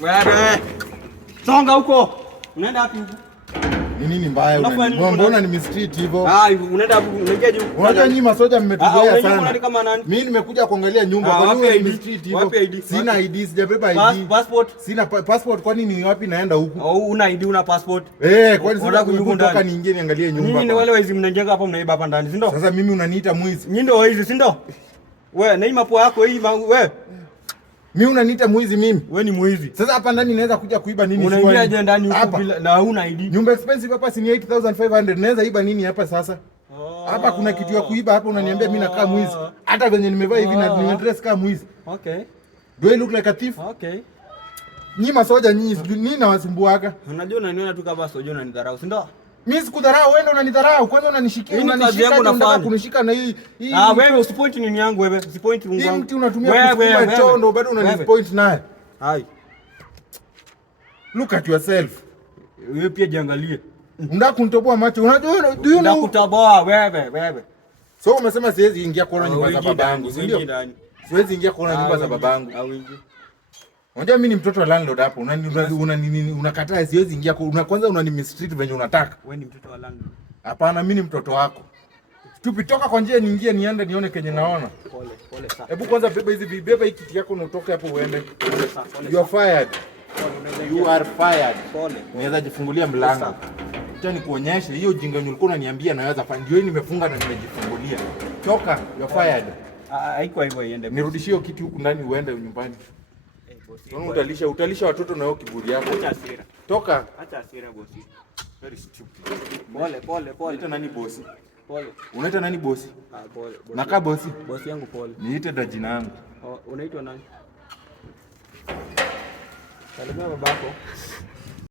Wewe. Songa huko. Unaenda wapi huko? Nini mbaya mbona ni mistreet hivyo? Unaenda unaingia juu. Unajua nyinyi masoja mmetuzoea sana. Mimi nimekuja kuangalia nyumba kwa nini ni mistreet hivyo? Sina ID, sijabeba ID. Passport? Sina passport, kwa nini ni wapi naenda huko? Una ID, una passport? Kwa nini sasa kutoka niingie niangalie nyumba? Nyinyi ni wale waizi mnajenga hapa mnaiba hapa ndani, si ndio? Sasa mimi unaniita mwizi. Nyinyi ndio waizi, si ndio? Wewe na hii mapo yako hii wewe. Mimi unaniita mwizi mimi? Wewe ni mwizi. Sasa hapa ndani naweza kuja kuiba nini? Unaingia je ndani huko bila na huna ID? Nyumba expensive hapa si 8500. Naweza iba nini hapa sasa? Hapa kuna kitu ya kuiba hapa, unaniambia mimi nakaa mwizi. Hata venye nimevaa hivi na nimedress kama mwizi. Okay. Do I look like a thief? Okay. Nyinyi masoja nyinyi nini nawasumbuaga? Unajua unaniona tu kama soja unanidharau, si ndio? Mimi sikudharau, wewe ndo unanidharau. Kwanza unanishika unataka kunishika na hii. Wewe usipoint nini yangu wewe? Usipoint mungu wangu. Hii mtu unatumia kwa chondo bado unanipoint naye. Hai. Look at yourself. Wewe pia jiangalie. Unataka kunitoboa macho. Unajua do you know? Nakutoboa wewe. So umesema siwezi ingia kuona nyumba za babangu, si ndio? Siwezi ingia kuona nyumba za babangu. Unajua mimi ni mtoto wa landlord hapo. Unakataa siwezi ingia kwanza unanimistreat venye unataka. Wewe ni mtoto wa landlord. Hapana, mimi ni mtoto wako. Tupitoka kwa njia niingie niende nione kenye naona. Pole sana. Hebu kwanza beba hii kiti yako na utoke hapo uende. You are fired. You are fired. Pole. Unaweza jifungulia mlango. Acha nikuonyeshe hiyo jinga ulikuwa unaniambia naweza fanya. Ndio nimefunga na nimejifungulia. Toka, you are fired. Haiko hivyo iende. Nirudishie hiyo kiti huku ndani uende nyumbani. Utalisha watoto na hiyo kiburi yako. Acha hasira. Toka. Acha hasira bosi. Very stupid. Pole. Unaita nani bosi? Pole. Unaita nani bosi? Pole. Nakaa bosi? Bosi yangu pole. Niite da jina langu. Unaitwa nani? Salimia babako.